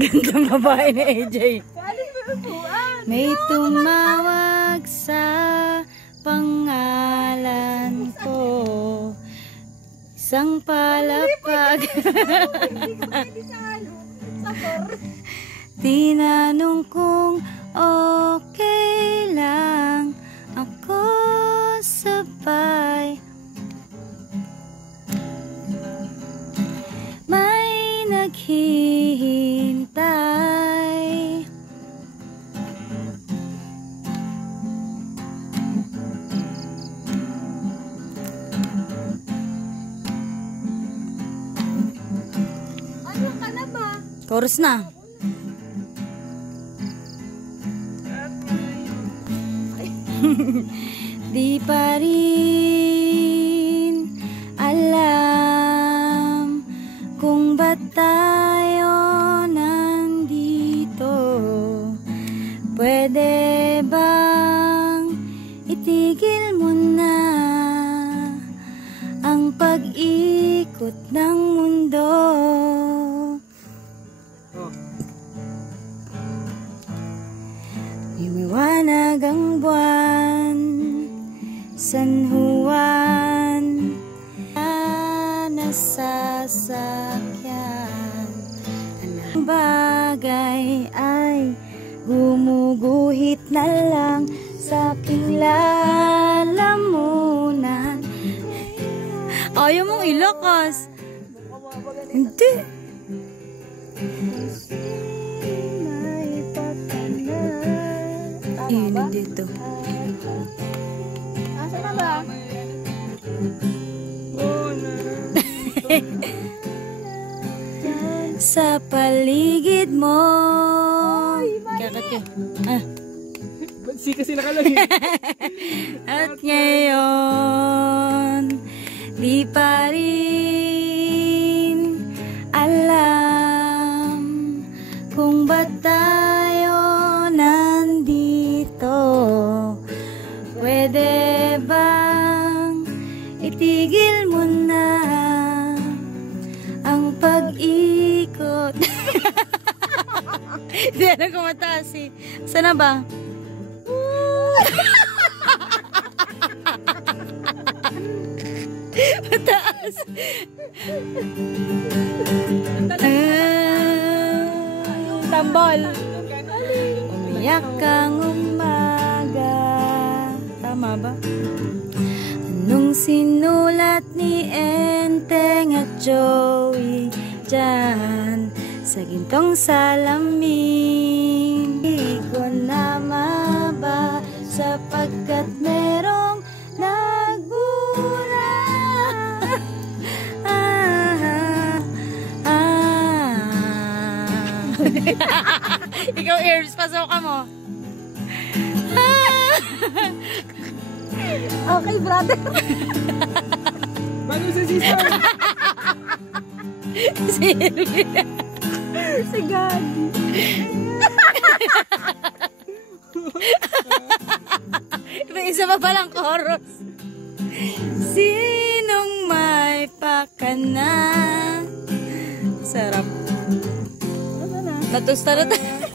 Gandang babae ni AJ. May tumawag sa pangalan ko, isang palapag. Tinanong kung okay lang ako sabay. May naghihintay. Ano ka na ba? Chorus na. Di pa rin alam kung ba't tayo nandito. Pwede bang itigil mo na ang pag-ikot ng mundo? Liwanag ang buwan, San Juan, nasasakyan. Ang bagay ay gumuguhit na lang sa aking lalamunan. Ayaw mong ilakas. Hindi. Yun dito. Nasaan na ba? Sa paligid mo. Kakat ka. Si kasi nakalagay. At ngayon, di pa rin alam kung ba't tayo nandito. Pwede bang itigil mo na ang pag-ikot? Hindi na kumataas eh. Sana ba? Mataas. Tambol. Umiyak kang umaga. Tama ba? Anong sinulat ni Enteng at Joey dyan sa gintong salamin? Di ko na mabasa sapagkat merong nagbura. Ikaw, Erbs, pasok ka mo. Okay, brother. Bago si sister. Si Elvia. Si Gadi. May isa pa palang chorus. Sinong may pakana? Sarap. Ano na? Natusta na tayo.